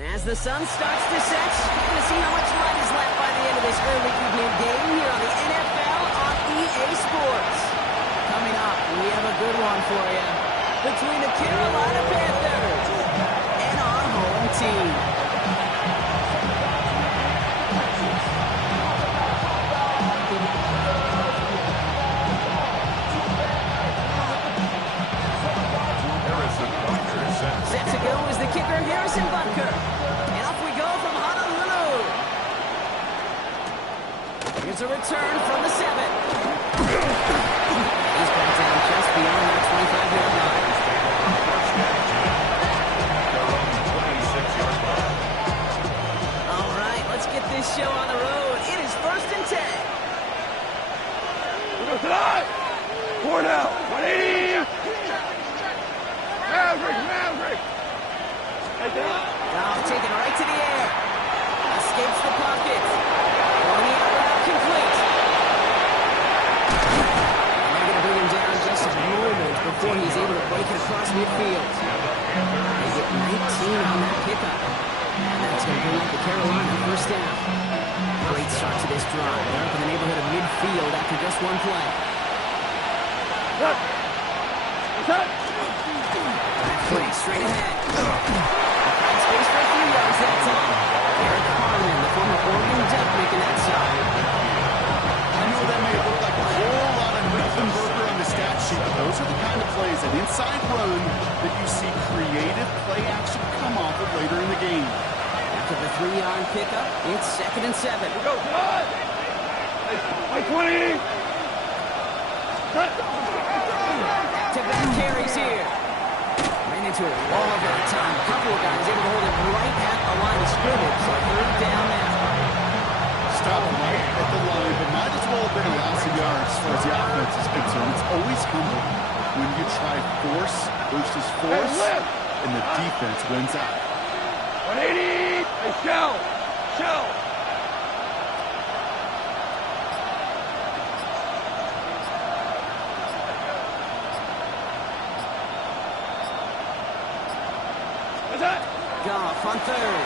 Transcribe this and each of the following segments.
As the sun starts to set, you're going to see how much light is left by the end of this early evening game here on the NFL on EA Sports. Coming up, we have a good one for you between the Carolina Panthers and our home team. Set to go is the kicker, Harrison Butker. And off we go from Honolulu. Here's a return from the 7. He's brought down just beyond that 25-yard line. All right, let's get this show on the road. It is 1st and 10. We go tonight. 4 now. 180. Maverick. Goff taken right to the air. Escapes the pocket. On the out route, complete. And they're going to bring him down just a moment before he's able to break it across midfield. They get 19 on that pickup. And that's going to bring up the Carolina first down. Great start to this drive. They're up in the neighborhood of midfield after just one play. Play straight ahead. Space for a few yards that time. Eric Harmon, the former Oregon Duck, making that stop. I know that may look like a whole lot of nothing burger on the stat sheet, but those are the kind of plays, an inside run, that you see creative play action come off of later in the game. After the 3-yard pickup, it's 2nd and 7. We go, come on! 20! Back-to-back carries here. Ran into a wall of that time. A couple of guys able to hold it right at the line of scrimmage. So 3rd down now. Stop right at the line, but might as well have been a loss of yards as far as the offense is concerned. It's always humble when you try force versus force, and the defense wins out. 180! Hey, shell! Goff on 3rd.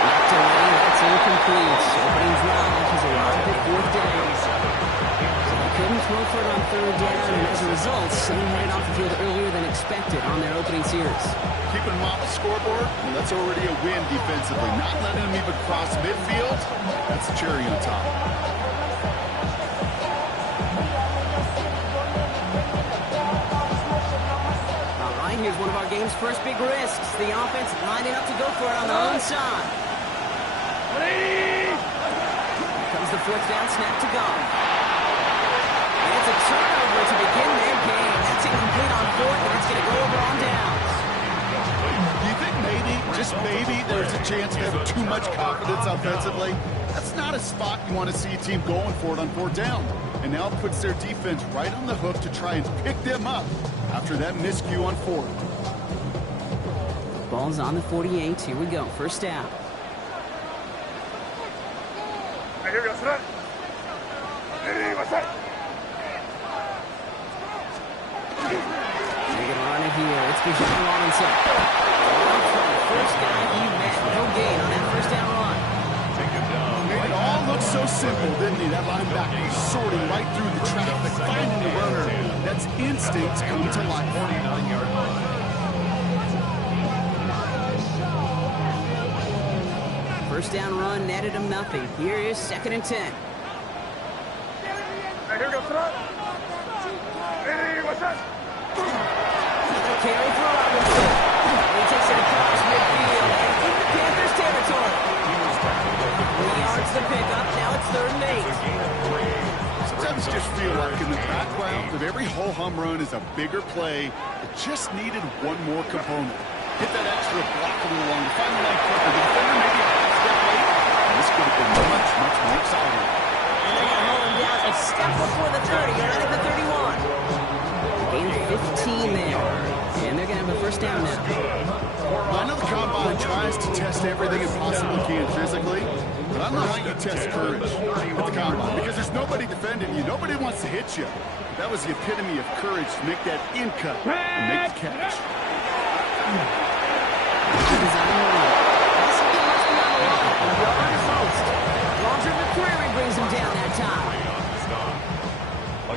Knocked away, that's incomplete. Opening drive has arrived at 4th down. So they couldn't throw for it on 3rd down, and as a result, sending right off the field earlier than expected on their opening series. Keeping them off the scoreboard, well, that's already a win defensively. Not letting them even cross midfield, that's the cherry on top. Here's one of our game's first big risks. The offense lining up to go for it on their own side. 180! Here comes the 4th down snap to Goff. And it's a turnover to begin their game. That's incomplete on 4th, and it's going to go over on downs. Do you think maybe, just maybe, there's a chance they have too much confidence offensively? That's not a spot you want to see a team going for it on 4th down. And now it puts their defense right on the hook to try and pick them up after that miscue on 4th. Ball's on the 48. Here we go. First down. Hey, here we go. Sit down. Hey, what's that? They're going to run it here. It's Gr1d1ron Robinson. First guy he met. No gain on that first down run. Made it all look so simple, didn't he? That linebacker sorting right through the traffic, finding the runner. That's instinct come to life. 49-yard line. First down run netted him nothing. Here is 2nd and 10. Hey, here we go, front. Hey, what's that? Another carry for Robinson. He takes it across midfield and into Panthers territory. 3 yards to pick up. Now it's 3rd and 8. Sometimes you just feel like in the background of every ho-hum run is a bigger play. It just needed one more component. Hit that extra block a little longer. Find the line quicker. The defender maybe a half step late. And this could have been much, much more exciting. And they're going to hold him down a step before the 30. You're right at the 31. Gain of 15 there. And they're going to have a first down now. I know the combine tries to test everything it possibly can physically, but I don't know how you test courage at the combine because there's nobody defending you. Nobody wants to hit you. That was the epitome of courage to make that in cut and make the catch. Brings him down that time.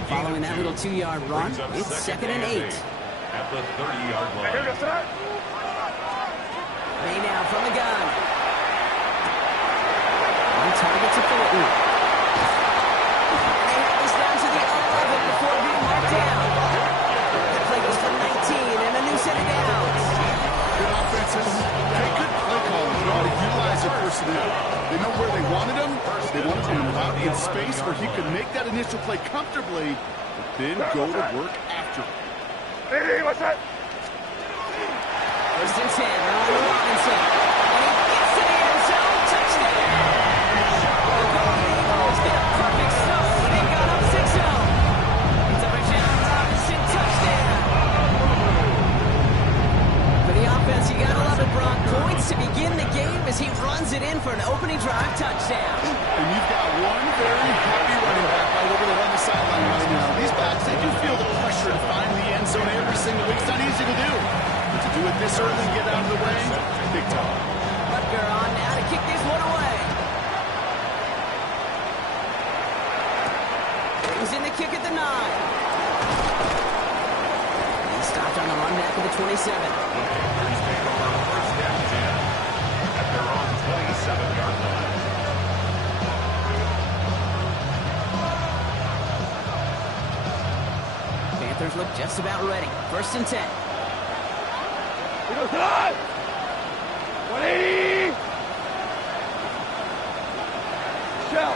Following that little 2-yard run, it's 2nd and 8. At the 30-yard line. Hey, here we go, front. May now from the gun. On target to Thornton. They have this down to the 11 before being marked down. That play goes for 19 and a new set of downs. Good offenses. Hey, good play calling. You know how to utilize their personnel. They know where they wanted him. They wanted him out in space where he could make that initial play comfortably, but then go to work after. Hey, what's that? First and 10, Robinson. And he gets to the end zone. Touchdown! The Golden Eagles get a perfect start. They got up 6-0. It's a Gr1d1ron Robinson touchdown. For the offense, you gotta love it, Brock. Points to begin the game as he runs it in for an opening drive touchdown. And you've got one very happy running back right over there on the sideline right now. These backs, they do feel the pressure to find the end zone every single week. It's not easy to do. But to do it this early and get out of the way, big time. Butker on now to kick this one away. Brings in the kick at the 9. He stopped on the run back of the 27. First down 10 at their own 27-yard line. Panthers look just about ready. First and 10. He goes high. 180. Shell.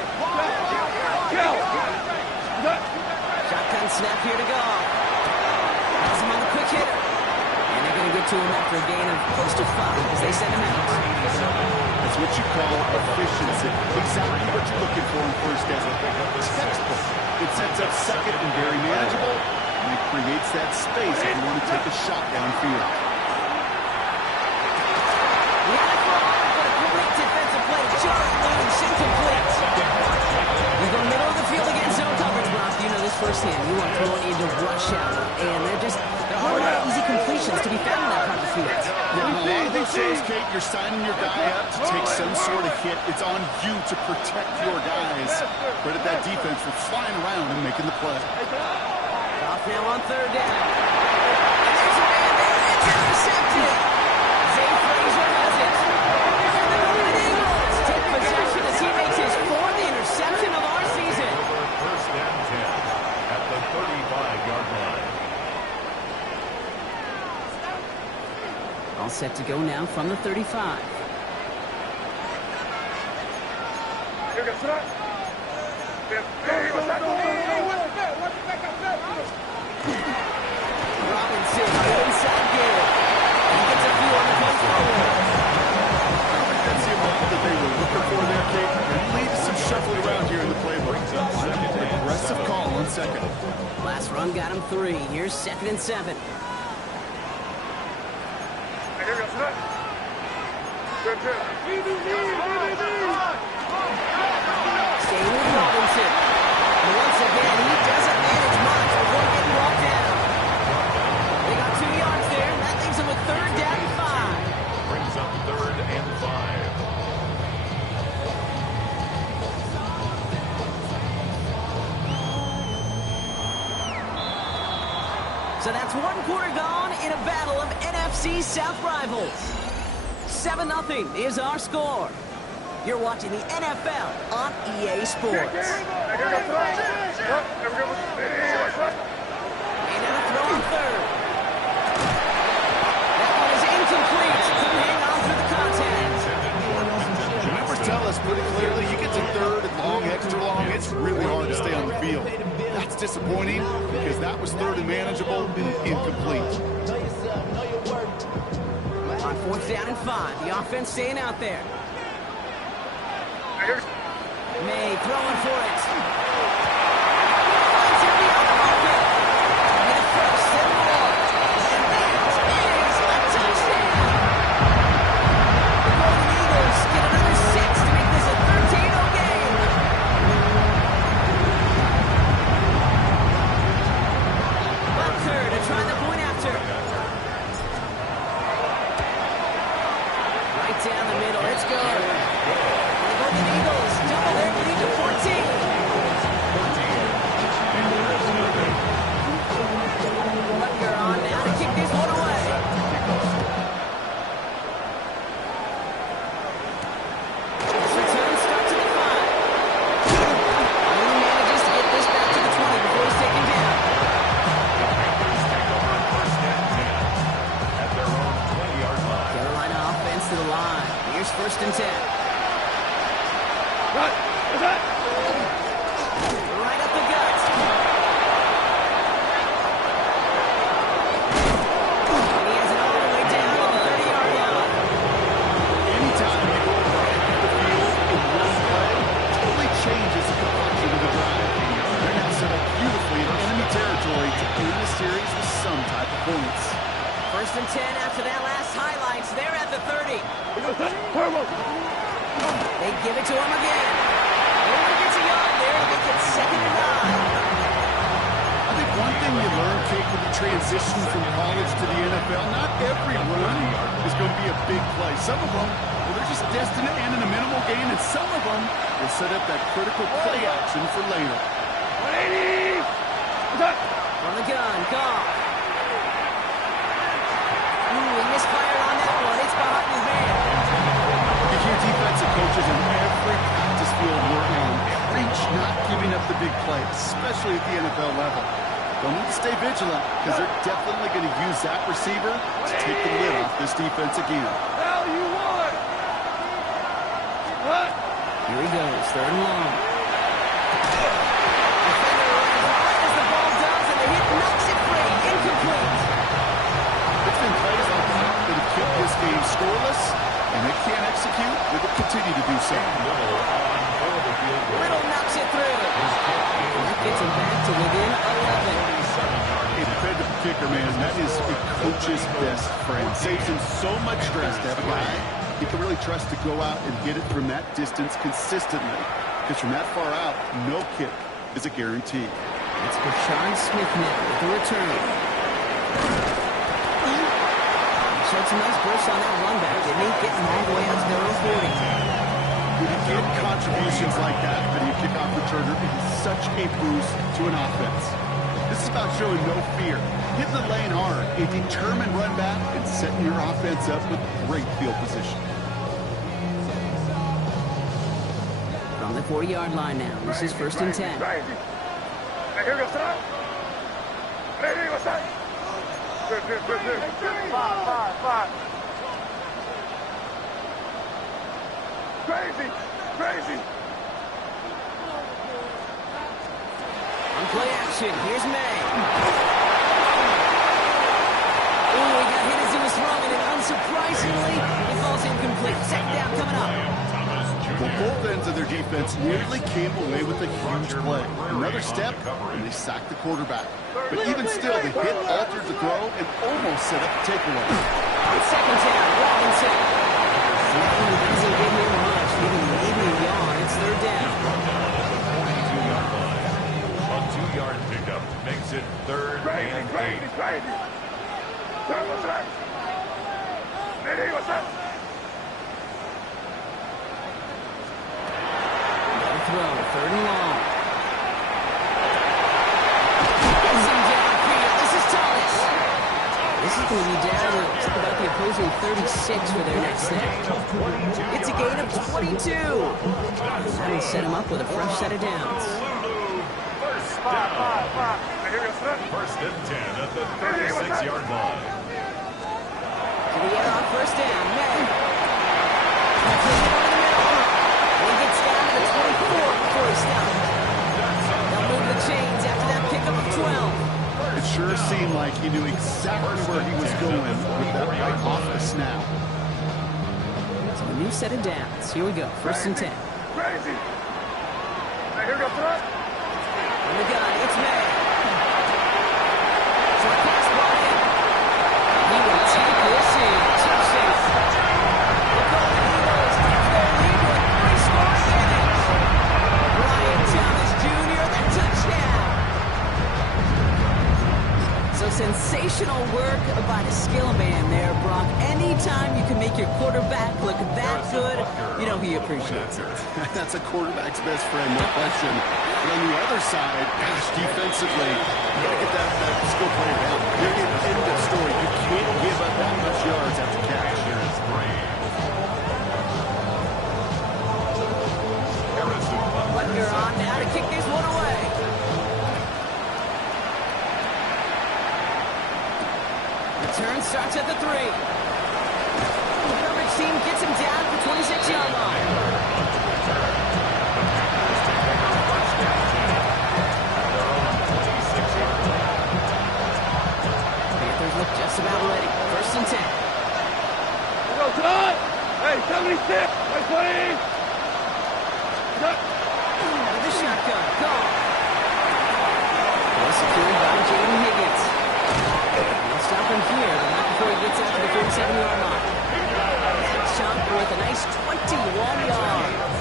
Shotgun snap here to go. Has him on the quick hitter. And they're going to get to him after a gain of close to 5 as they send him out. That's what you call efficiency. Exactly what you're looking for in first down. Textbook. It sets up second and very manageable, and it creates that space if you want to take a shot downfield. Defensive play, Jarrett loose, incomplete. You go middle of the field against zone coverage, Brock. You know this firsthand. You are throwing into rush hour, and there are no easy completions to be found in that part of the field. Yeah, a lot of those shows, Kate, you're signing your guy up to take some sort of hit. It's on you to protect your guys. Credit that defense for flying around and making the play. Off now on 3rd down. And there's a man there. It's intercepted. Zay Frazier has it. The Golden Eagles take possession as he makes his 4th interception of our season. First down 10 at the 35-yard line. All set to go now from the 35. Here we go, front. Hey, what's that? Robinson, inside gear. He gets a few on the play forward. I think that's the amount that they were looking for there, Kate. And lead to some shuffling around here in the playbook. Aggressive call on second. Last run got him 3. Here's 2nd and 7. Hey, here we go, front. Good. Staying with Robinson. And once again, he doesn't manage much before getting brought down. They got 2 yards there, and that So that's one quarter gone in a battle of NFC South rivals. 7-0 is our score. You're watching the NFL on EA Sports. Made a throw on third. That one is incomplete. Couldn't hang on through the contact. The numbers tell us pretty clearly, you get to third and long, extra long, it's really hard to stay on the field. That's disappointing because that was third and manageable and incomplete. On 4th down and 5, the offense staying out there. May throwing for it. Finds him beyond the marker. With a first and more. And that is a touchdown. The Golden Eagles get another 6 to make this a 13-0 game. Butker to try the point after. Right down the middle. It's good. The Golden Eagles double their lead to 14. Butker on now to kick this one away. This return starts at the 5. Only manages to get this back to the 20 before he's taken down. Carolina offense to the line. Here's 1st and 10. Right up the gut. And he has it all the way down to the 30-yard line. Anytime you go right up the field in one play, it totally changes the complexion of the drive. They're now set up beautifully in enemy territory to end the series with some type of points. 1st and 10 after that last highlights. They're at the 30. They give it to him again. Nobody gets a yard there. They get 2nd and 9. I think one thing you learn, Kate, when you transition from college to the NFL, not every run is going to be a big play. Some of them, well, they're just destined to end in a minimal gain, and some of them will set up that critical play action for later. 180! From the gun, Goff. Ooh, he misfired on that one. It's behind his man. You hear defensive coaches on every practice field working on preach not giving up the big play, especially at the NFL level. They'll need to stay vigilant because they're definitely going to use that receiver to take the lid off this defense again. Hell, you won! What? Here he goes, 3rd and long. Defender runs right as the ball does, and the hit knocks it free. Incomplete. It's been plays like that that have kept this game scoreless, and they can't execute. They will continue to do so. Little knocks it through. That gets him back to within 11. A dependable kicker, man, that is a coach's best friend. Saves him so much stress to have a guy he can really trust to go out and get it from that distance consistently. Because from that far out, no kick is a guarantee. It's Gr1d1ron Smith now with the return. Showed some nice bursts on that run back, didn't he? Getting all the way out to their own 40. When you get contributions like that from your kickoff returner, it is such a boost to an offense. This is about showing no fear, hitting the lane hard, a determined run back, and setting your offense up with great field position. From the 40-yard line now, this is 1st and 10. Right. Here goes up. Ready, what's up? Good. 5. Crazy. On play action, here's May. Ooh, he got hit as he was throwing it. Unsurprisingly, it falls incomplete. 2nd down coming up. Well, both ends of their defense nearly came away with a huge play. Another step, and they sacked the quarterback. But even still, the hit altered the throw and almost set up the takeaway. On 2nd down, Robinson. He doesn't give him much, maybe a yard. It's 3rd down. 42-yard line. A 2-yard pickup makes it 3rd and 8. Crazy. What's up? Ready, what's up? Throw, 3rd and long. Gets him downfield. This is Thomas. is going to be down to about the opposing 36 for their next snap. It's a gain of 22. That'll set him up with a fresh set of downs. First and 10 at the 36-yard line. To the air on first down. May. He gets down to the 24 before he stops. They'll move the chains after that pickup of 12. It sure seemed like he knew exactly where he was going with that right off the snap. So a new set of downs. Here we go. First and 10. Crazy. Now here goes front. On the gun, it's May. So a pass ball in. He will take this in. Touchdown. The Golden Eagles take their lead with 3 scoring innings. Ryan Thomas Jr., the touchdown. So sensational work by the skill man there, Brock. Anytime you can make your quarterback look that good, you know he appreciates it. That's a quarterback's best friend, no question. But on the other side, gosh, defensively, you got to get that skill player down. Period. End of story. You can't give up that much yards after catch. Here's 3. Gr1d1ron now to kick this one away. Return starts at the 3. The coverage team gets him down at the 26-yard line. Panthers look just about ready. First and 10. Go, Todd! Hey, 76! Hey, 20! With the shotgun. Gone. Well secured by Jaden Higgins. They'll stop him here, but not before he gets out to the 47-yard line. That chunk worth a nice 21 yards.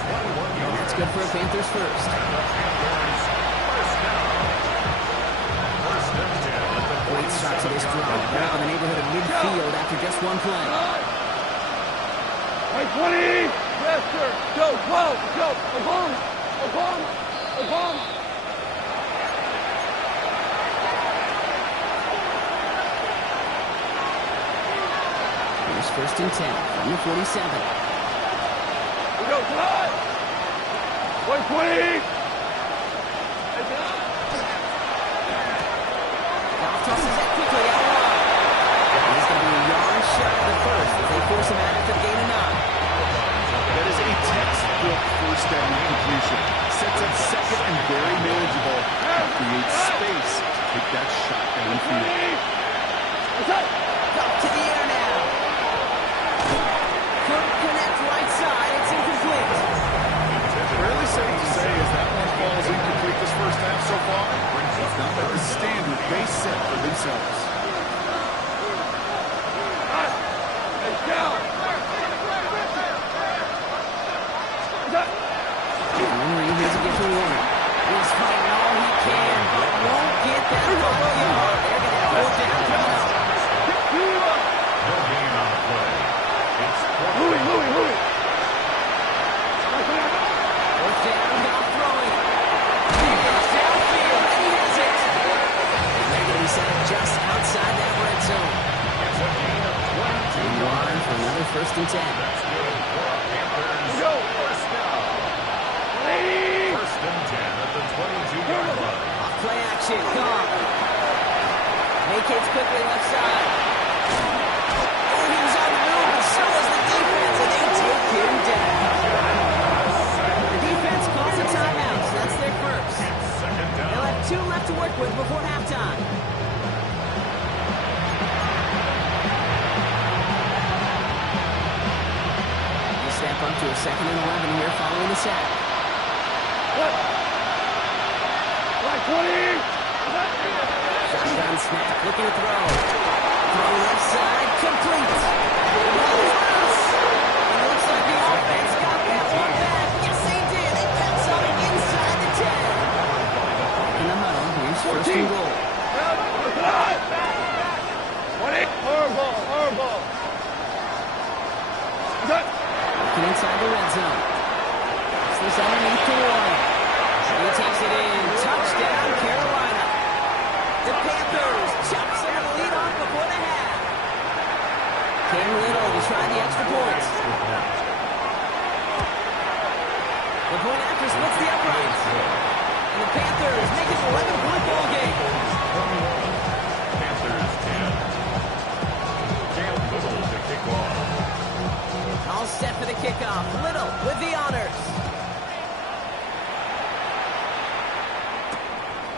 That's good for a Panthers first. Great start to this drive. They're up in the neighborhood of midfield after just one play. Hey, 20! Yes, sir! Go, go, go! Obama! Obama! Obama! Here's first and 10 from the 47. We go, Todd! 120! Goff tosses that quickly out wide. He's going to be a yard shy of the first as they force him out after the gain of 9. That is a textbook first down completion. Sets up second and very manageable. Creates space to take that shot downfield. Goff to the air now. Couldn't connect right side. It's incomplete. Fairly safe to say as that one falls incomplete this first half so far. It's not like the standard they set for themselves. Henry has a gift award. He's fighting all he can, but won't get that final yard. They're going to have 4th down coming up. No gain on the play. It's 4th down, Goff throwing. He goes downfield, and he has it. And they're going to be set up just outside that red zone. It's a gain of 22 yards. For another first and 10. That's good for a Panthers first down. First and 10 at the 22-yard line. Off play action, Goff. Vacates quickly left side. Oh, he was on the move, and so was the defense, and they take him down. The defense calls a timeout, so that's their first. Second down. They'll have 2 left to work with before halftime. They snap up to a 2nd and 11 here following the sack. 20! Shotgun snap, looking to throw. Throw left side, complete. Ball is loose. And it looks like the offense got that one back. Yes, they did. They got something inside the 10. Back in the huddle, here's first and goal. 20! Horrible! Looking inside the red zone. It's this underneath to Warren. He takes it in. Touchdown, Carolina. The Panthers chop some of the lead off before the half. try the extra point. The point after splits the uprights. And the Panthers make it an 11-point ball game. Panthers 10. Cam Little to kick off. All set for the kickoff. Little with the honors.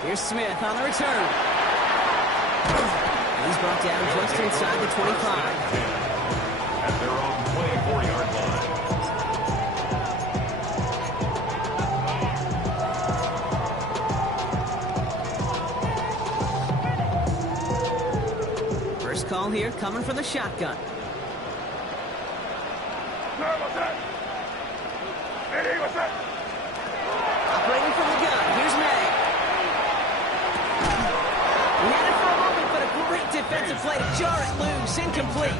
Here's Smith on the return. And he's brought down just inside the 25. At their own 24-yard line. First call here coming from the shotgun. Operating from the gun. Here's May. He had it for a moment, but a great defensive play to jar it loose. Incomplete.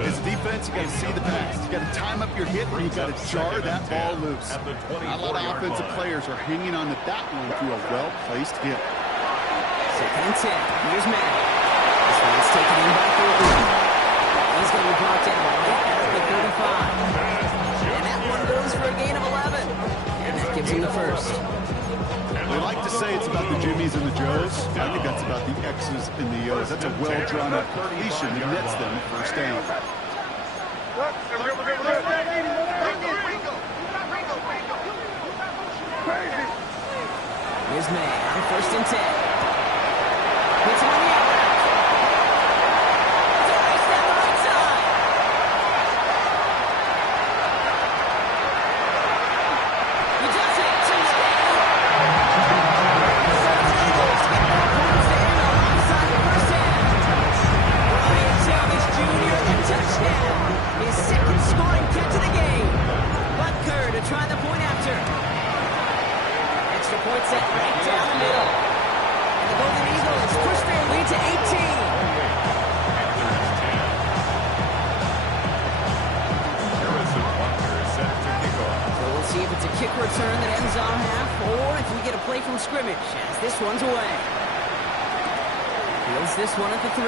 As a defense, you got to see the pass. You got to time up your hit, and you got to jar that ball loose. Not a lot of offensive players are hanging on to that one through a well-placed hit. Second and 10. Here's May. This one's taken in by Gr1d1ron. He's going to be brought down right at the 35. And that one goes for a gain of 11. And that gives him the first. We like to say it's about the Jimmies and the Joes. I think that's about the X's and the O's. That's a well-drawn-up completion that nets them a first down. Here's May on first and 10. Hits him on the outright. It's a race down the right side. He does it. Touchdown. Eagles get more points to end alongside the first half. Ryan Thomas Jr. a touchdown. His second scoring catch of the game. Butker to try the point after. Extra point set right down the middle. And the Golden Eagles push their lead to 18. So we'll see if it's a kick return that ends our half, or if we get a play from scrimmage, as this one's away. Fields this one at the 3.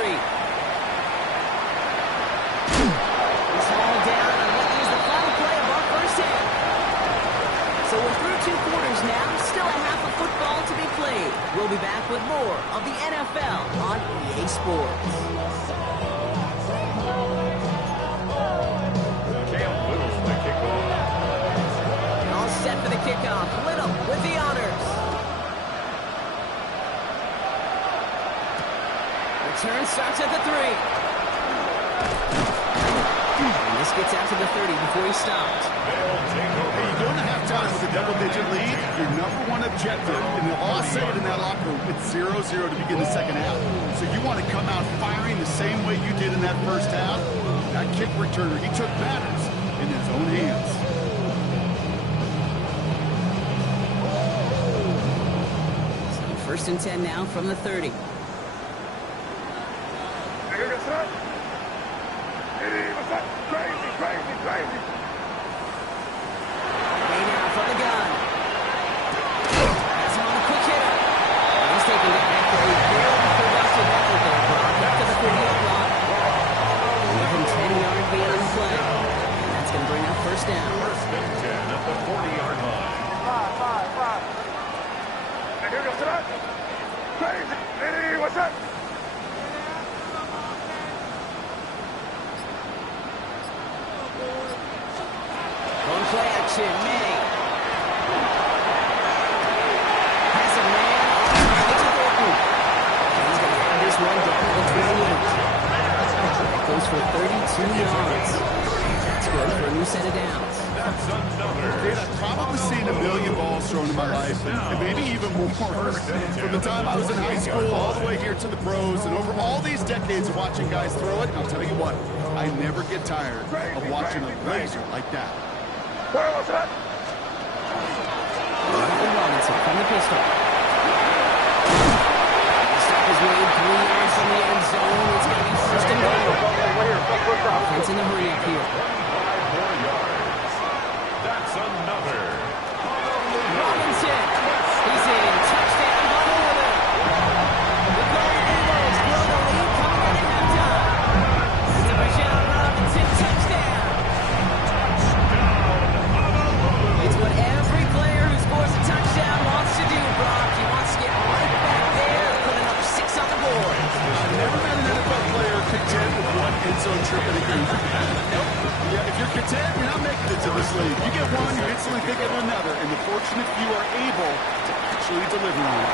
He's hauled down, and that is the final play of our first half. So we're through 2 quarters now, still a half of football to be played. We'll be back with more of the NFL on EA Sports. Cam Little to kick off. All set for the kickoff. Little with the honors. Return starts at the 3. And this gets out to the 30 before he stops. Hey, you go into halftime with a double-digit lead, your number one objective, and they'll all say it in that locker room, it's 0-0 to begin the second half. So you want to come out firing the same way you did in that first half. That kick returner, he took matters in his own hands. So first and 10 now from the 30. Crazy. Way now for the gun. Has him on a quick hitter. And he's taken down after a very productive effort there, Brock, after the 38 line. Even 10-yard gain on the play. And that's going to bring up first down. First and 10 at the 40-yard line. Crazy. Hey, what's up? On play action, May. Has a man on the open. And he's going to have this one down to the 28. That goes for 32 yards. That's good for a new set of downs. That's another. Dude, I've probably seen a million balls thrown in my life, and maybe even more. From the time I was in high school all the way here to the pros, and over all these decades of watching guys throw it, I'll tell you what, I never get tired of watching a laser like that. What's up? Robinson from the pistol. The stop is made 3 yards from the end zone. It's going to be first and goal. Offense in the hurry up here. 4 yards. That's another. Robinson. He's in. Touchdown. Bubble with it. The Golden Eagles blow the lead coming in at halftime. It's a Gr1d1ron end zone trip in a game. Yeah, if you're content, you're not making it to this league. You get one, you're instantly thinking of another, and the fortunate few are able to actually deliver on it.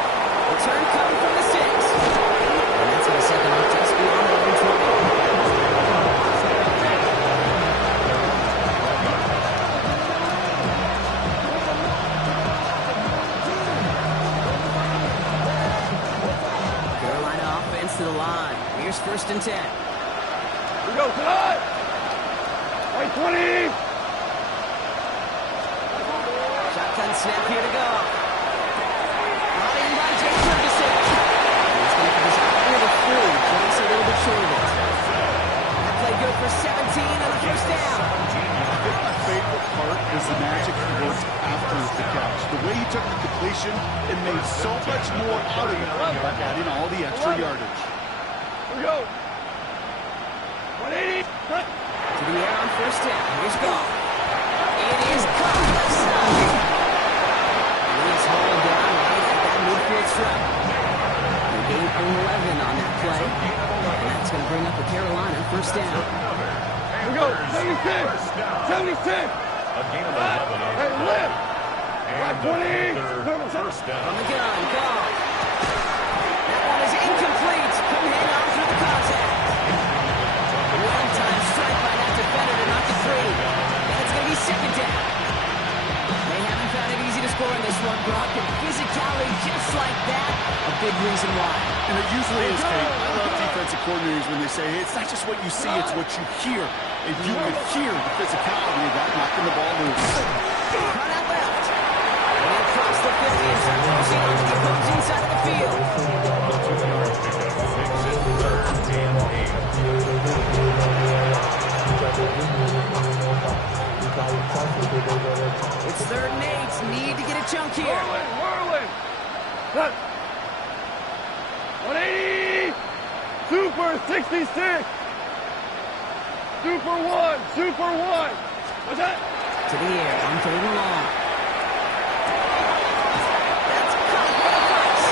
Return coming from the 6. And that's going to set them up just beyond the 120. To the line. Here's 1st and 10. Here we go, tonight! Right 20! Shotgun snap here to go. Brought in by Jake Ferguson. He's going to put this out near the 40. Just a little bit short of it. That play good for 17 on the 1st down. I think my favorite part is the magic he worked after the catch. The way he took the completion and made so much more out of it by adding all the extra yardage. Here we go. 180. Cut. To the air on 1st down. Here's Goff. It is caught left side. And he's hauled down right at that midfield stripe. They gained 11 on that play. And that's going to bring up a Carolina 1st down. Here we go. 76. 76. A gain of 11. Hey, lift. And the 1st down. From the gun, Goff. That one is incomplete. Couldn't hang on through the contact. One-time strike by that defender to knock it free. And it's going to be 2nd down. They haven't found it easy to score in this one, Brock. And physicality just like that, a big reason why. And it usually is, Kate. I love defensive coordinators when they say, hey, it's not just what you see, it's what you hear. And you could hear the physicality of that knocking the ball loose. Run out left. And across the 50 and start pushing onto the opposing side of the field. It's 3rd and 8. Need to get a chunk here. Whirling. Cut. 180. Super 66. Super 1. Super 1. What's that? To the air on 3rd and long. That's caught for the first.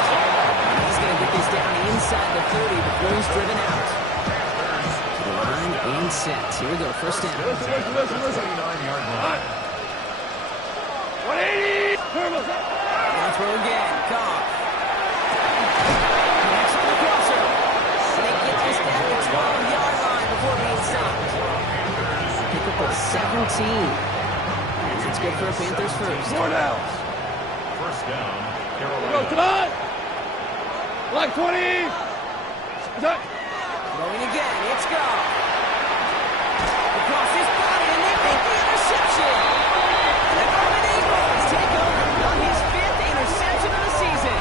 He's going to get this down inside the 30 before he's driven out. To the line and set. Here we go. 1st down. Listen. 39-yard line. 180. Gonna throw again. Goff. Connects on the crosser. They get this down to the 12-yard line before being stopped. Pick up a 17. And that's good for a Panthers 1st. 4 downs. 1st down, Go Carolina. tonight. Black 20. What's that? Throwing again. It's Goff. Across his body, and they make the interception. The Gr1d1ron take over on his 5th interception of the season.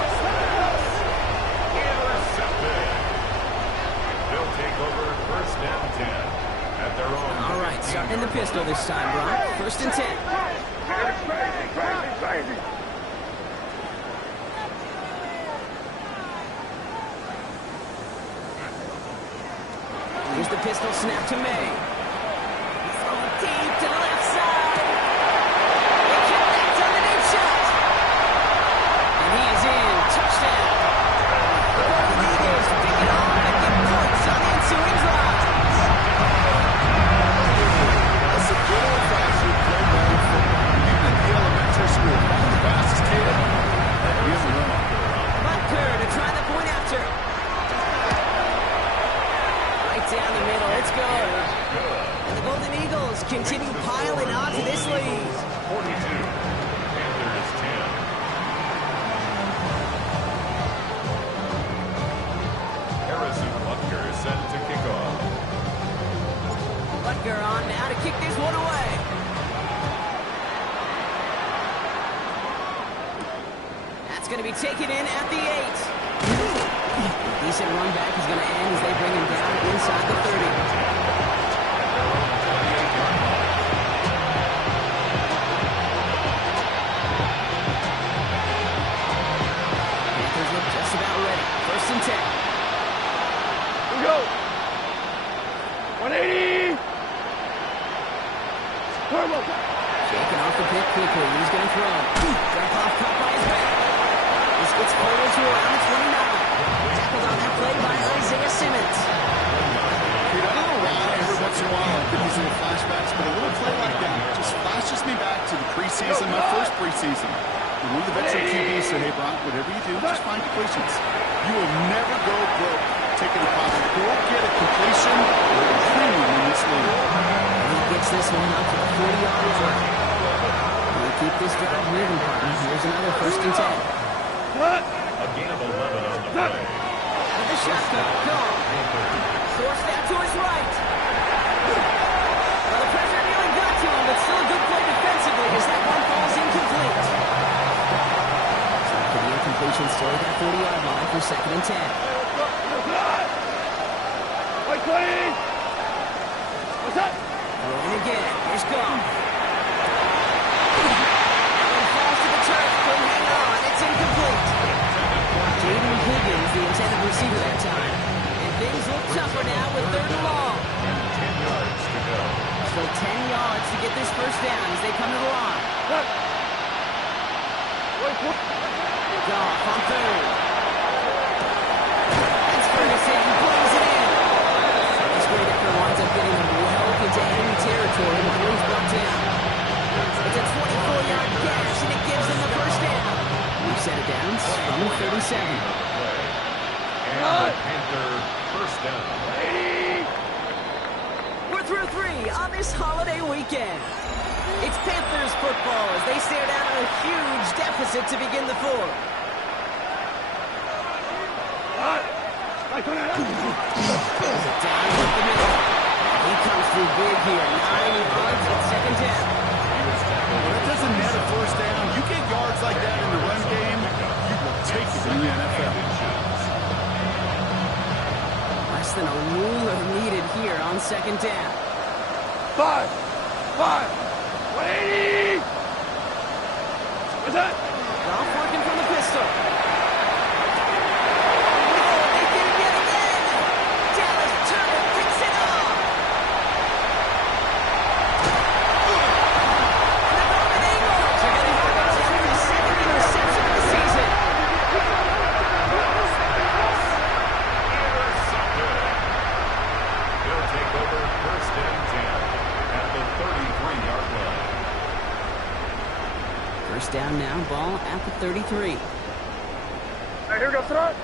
Intercepted. They'll take over 1st and 10 at their own. All right, starting in the pistol this time, Brock. 1st and 10. Crazy. Here's the pistol snap to May. Throw deep to the left side. They kept that underneath shot. And he is in. Touchdown. The Golden Eagles pick it off and get points on the ensuing drive. That's a good old-fashioned playground football. Even in the elementary school, the fastest kid. He has a run. Butker to try the point after. Right down the middle. It's good. And the Golden Eagles continue piling on to this lead. 42. Panthers 10. Harrison Butker is set to kick off. Gr1d1ron on now to kick this one away. That's going to be taken in at the 8. Decent run back is going to end as they bring him down inside the 30. Panthers look just about ready. 1st and 10. Here we go. 180. Turbo. Shaking off the pick quickly. He's going to throw. Drop off caught by his back. This gets forward to around 29. Tackled on that play by Isaiah Simmons. I don't know why preseason. And one of the veteran QBs said, hey, Brock, whatever you do, just find completions. You will never go broke taking a pocket. Go get a completion or a premium in this league. And he gets this one up to the 40-yard line. We keep this drive moving, partner. Here's another 1st and 10. A gain of 11 on the play. With the shotgun, gone. Forced that to his right. Well, the pressure nearly got to him, but still a good play defensively as that one falls incomplete. So after the incompletion, still at that 40-yard line for 2nd and 10. Throwing again. Here's Goff. And falls to the turf. Couldn't hang on. It's incomplete. Jaden Higgins, the intended receiver that time. And things look tougher now with 3rd and long. 10 yards to go. Still 10 yards to get this 1st down as they come to the line. Goff on 3rd. That's Ferguson. He plays it in. This great effort winds up getting them well into enemy territory when he's brought down. It's a 24-yard gash, and it gives them the 1st down. We've set it down from the 37. And the Panther 1st down. We're through 3 on this holiday weekend. It's Panthers football as they stare down a huge deficit to begin the 4th. Down with the middle. He comes through big here. 9 yards at 2nd down. Well, it doesn't matter 1st down. You get yards like that in the run game, you will take it in the NFL. Less than a ruler needed here on 2nd down. 5, 180. What's that? Goff working from the pistol. Oh, they did it yet again. Dallas Turner picks it off. And the Golden Eagles are going to have their 2nd interception of the season. Intercepted. He'll take over 1st and 10 at the 33-yard line. 1st down now, ball at the 33. Hey, here we go, throw it.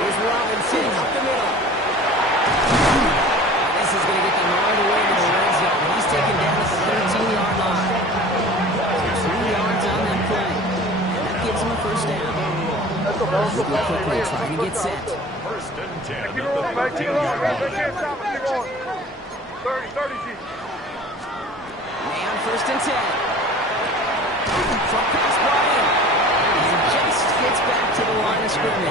Here's Robinson up the middle. This is going to get them all the way to the red zone. He's taken down at the 13-yard line. 2 yards on that play. And that gives him a 1st down. Moving quickly, trying to get set. 1st and 10 Keep at rolling, man. the Keep rolling. 13-yard They can't line. stop it. Keep rolling. 30, G. May on 1st and 10. From pass Brian. And just gets back to the line of scrimmage.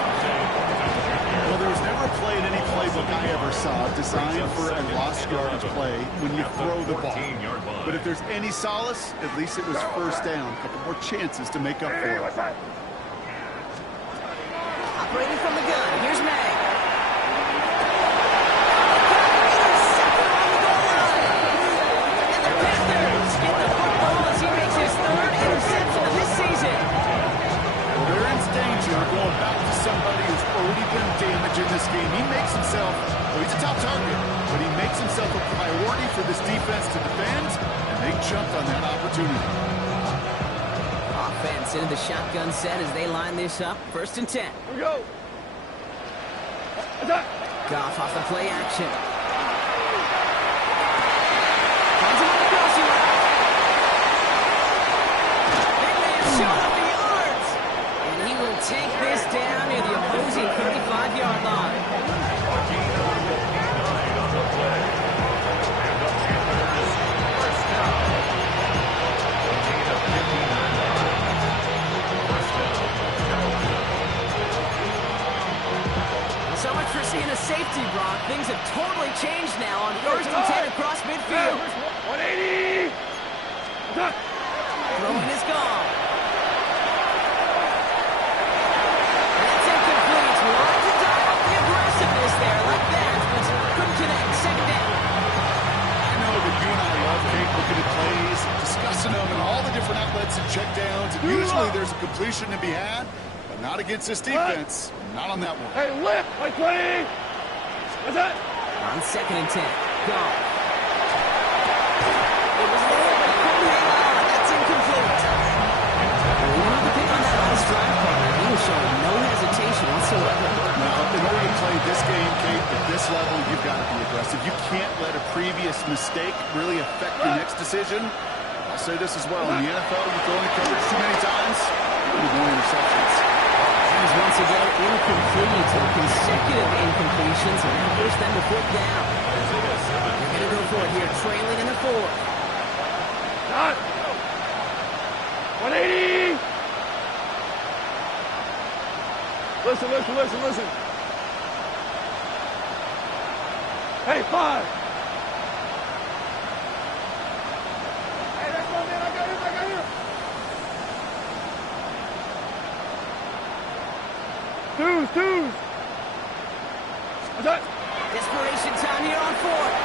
Well, there was never a play in any playbook I ever saw designed for a lost yardage play when you throw the ball. 14-yard line. But if there's any solace, at least it was 1st down. A couple more chances to make up for it. What's that? Operating from the gun. Here's May. And the Panthers get the football as he makes his 3rd interception of this season. Well, they're in danger of going back to somebody who's already done damage in this game. He makes himself, well, he's a top target, but he makes himself a priority for this defense to defend, and they jumped on that opportunity. Offense into the shotgun set as they line this up. 1st and 10. Here we go. What's that? Goff off the play action. Finds him on the crossing route. Big man showing up the yards. And he will take this down near the opposing 55-yard line. A gain of 59 on the play. And the Panthers 1st down. A gain of 59 yards. 1st down. So much for seeing a safety, Brock. Things have totally changed now on 1st and 10 across midfield. 180. What's that? Throwing is gone. That's incomplete. Wanted to dial up the aggressiveness there like that, but couldn't connect. 2nd down. I know that you and I love Kate looking at plays, discussing them and all the different outlets and checkdowns, and usually there's a completion to be had, but not against this defense. Not on that one. Hey, lift. 120. What's that? On 2nd and 10. Go. It was there, but couldn't hang on. That's incomplete. showing no hesitation whatsoever. Now, in order to play this game, Kate, at this level, you've got to be aggressive. You can't let a previous mistake really affect your next decision. I'll say this as well. In the NFL, you throw in coverage too many times, you're going to more interceptions. He's once again incomplete. Consecutive incompletions, and that pushed them to fourth down. They're going to go for it here, trailing in the fourth. 180! Listen. Hey, 5! Hey, that's my man. I got him. Twos. What's that? Desperation time here on fourth.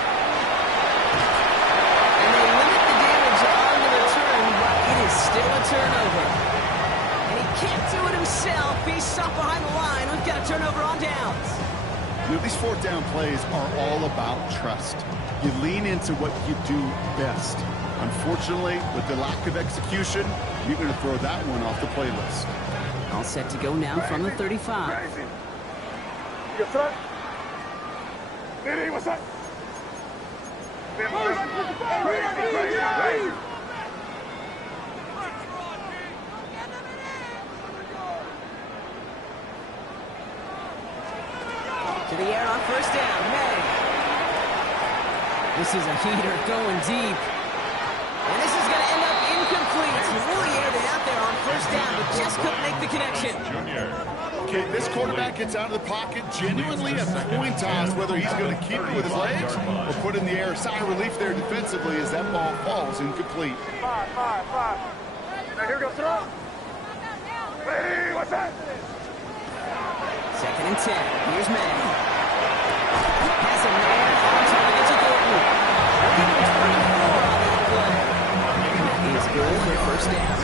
And they limit the damage on the return, but it is still a turnover. And he can't do it himself. He's stuck behind the line. We've got a turnover on downs. You know, these fourth down plays are all about trust. You lean into what you do best. Unfortunately, with the lack of execution, you're going to throw that one off the playlist. All set to go now from the 35. Crazy. You front. Diddy, what's up? Crazy. To the air on first down, May. This is a heater going deep. And this is going to end up incomplete. He really aired it out there on first down, but just couldn't make the connection. Okay, this quarterback gets out of the pocket genuinely a coin toss whether he's going to keep it with his legs or put it in the air. Sigh of relief there defensively as that ball falls incomplete. 5. Now here we go, throw. Hey, what's that? Second and 10. Here's May. Has a man on target to Gr1d1ron. We're giving him 24 on that play. That is good for first down.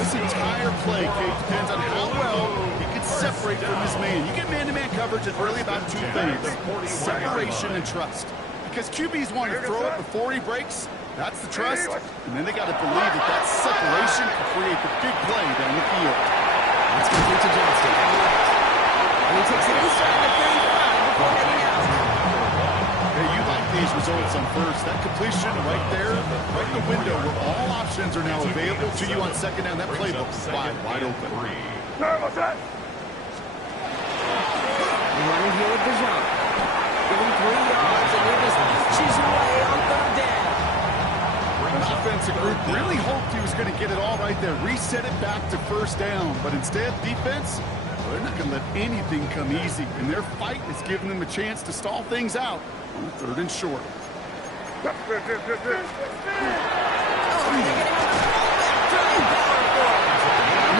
This entire play, Kate, depends on how well he can separate from his man. You get man-to-man coverage at really about two things: separation and trust. Because QBs want to throw it before he breaks. That's the trust. And then they got to believe that that separation can create the big play down the field. Let's complete to Johnston. And he takes it inside the 35 before heading out. Hey, you like these results on first. That completion right there, right in the window where all options are now available to you on second down. That playbook is wide open. What's that? Running here with Gr1d1ron. Giving 3 yards, and he just inches away on third down. An offensive group really hoped he was going to get it all right there, reset it back to first down. But instead, defense, they're not going to let anything come easy. And their fight is giving them a chance to stall things out on third and short. Good.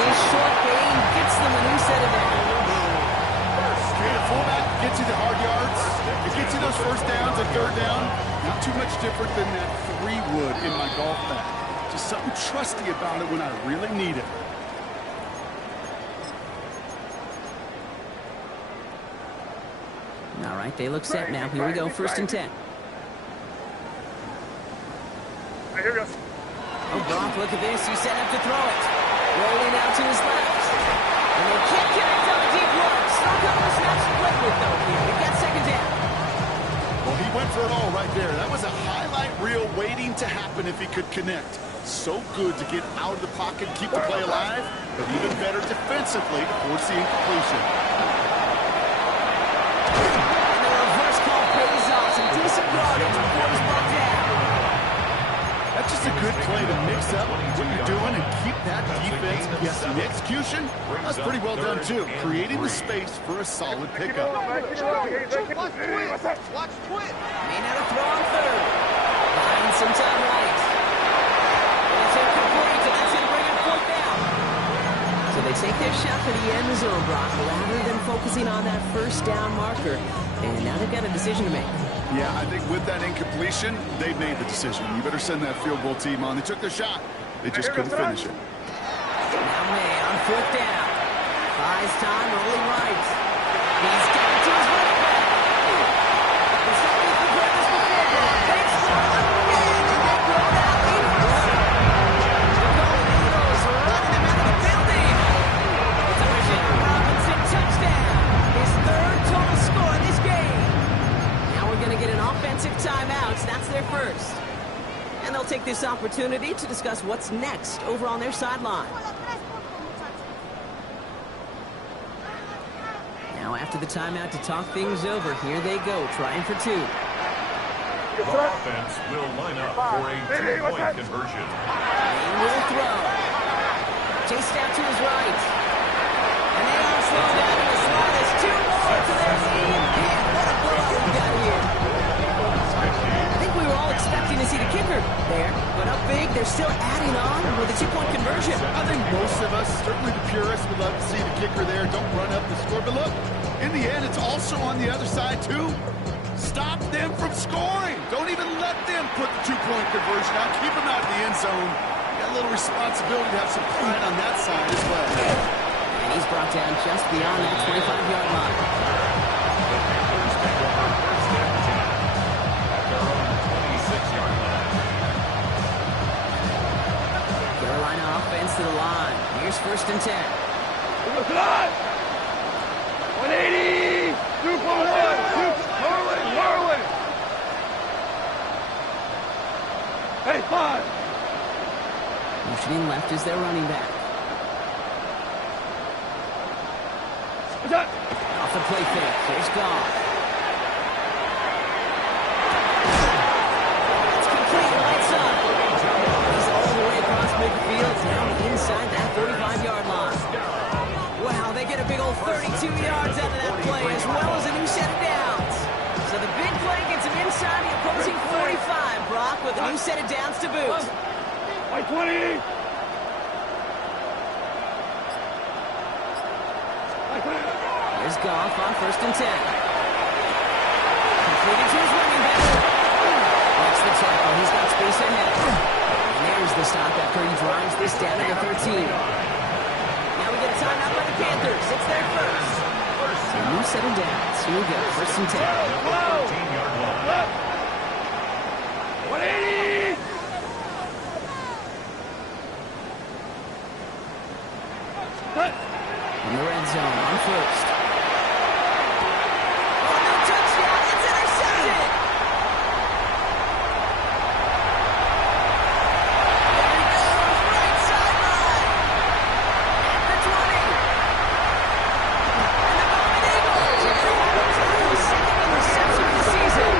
His short game gets them a new set of downs. Okay, the fullback gets you the hard yards. It gets you those first downs and third down. Not too much different than that 3 wood in my golf bag. Just something trusty about it when I really need it. All right, they look set now. Here we go, first and 10. Here we go. Oh, Gronk, look at this. He's set up to throw it. Rolling out to his left. And they can't connect on the deep look. Still couple of snaps to play with, though, here. We've got second down. Well, he went for it all right there. That was a highlight reel waiting to happen if he could connect. So good to get out of the pocket, keep the play alive, but even better defensively towards the incompletion. And the reverse call pays off. Some decent yardage before he's brought down. That's just a good play to mix up what you're doing and keep that defense guessing. The execution, that's pretty well done, too. Creating the space for a solid pickup. Watch twit. May not have thrown on third. Buying some time right. And it's incomplete, and that's going to bring him fourth down. So they take their shot for the end zone, Brock, rather than focusing on that first down marker. And now they've got a decision to make. Yeah, I think with that incompletion, they made the decision. You better send that field goal team on. They took their shot. They just couldn't finish it. Now May on fourth down. Buys time, rolling right. He's got it to his running back. He's not been prepared this before, but thanks for it again, and they throw it out incomplete. The Golden Eagles running him out of the building. It's a offensive timeouts. That's their first. And they'll take this opportunity to discuss what's next over on their sideline. Now after the timeout to talk things over, here they go, trying for two. The offense will line up for a two-point conversion. They will throw. Chased out to his right. And they all slow down to as long as 2 more to their lead. Man, what a blowout we got here. I think we were all expecting to see the kicker there, but up big, they're still adding on with a 2-point conversion. I think most of us, certainly the purists, would love to see the kicker there. Don't run up the score. But look, in the end, it's also on the other side, too. Stop them from scoring. Don't even let them put the 2-point conversion out. Keep them out of the end zone. You got a little responsibility to have some pride on that side as well. And he's brought down just beyond that 25-yard line. The Panthers pick over first and 10 at their own 26-yard line. Carolina offense to the line. Here's first and 10. Go to the line. 180. 2-4-1. Marlin. Hey, 5. Motioning left is their running back. Off the play fake. Here's Goff. It's complete. Lights up. He's all the way across midfield, down inside that 45-yard line. Wow, they get a big old 32 yards out of that play, as well as a new set of downs. So the big play gets him inside the opposing 45, Brock, with a new set of downs to boot. White 20. Here's Goff on first and 10. Completed to his running back. Watch the tackle. He's got space ahead. And there's the stop after he drives this down to the 13. Now we get a timeout by the Panthers. It's their first. A new set of downs. Here we go. First and 10. 13-yard line. 180. In the red zone on first. Oh, no touchdown. It's intercepted. There he goes. Right sideline. At the 20. And the Golden Eagles are going to have a second interception of the season.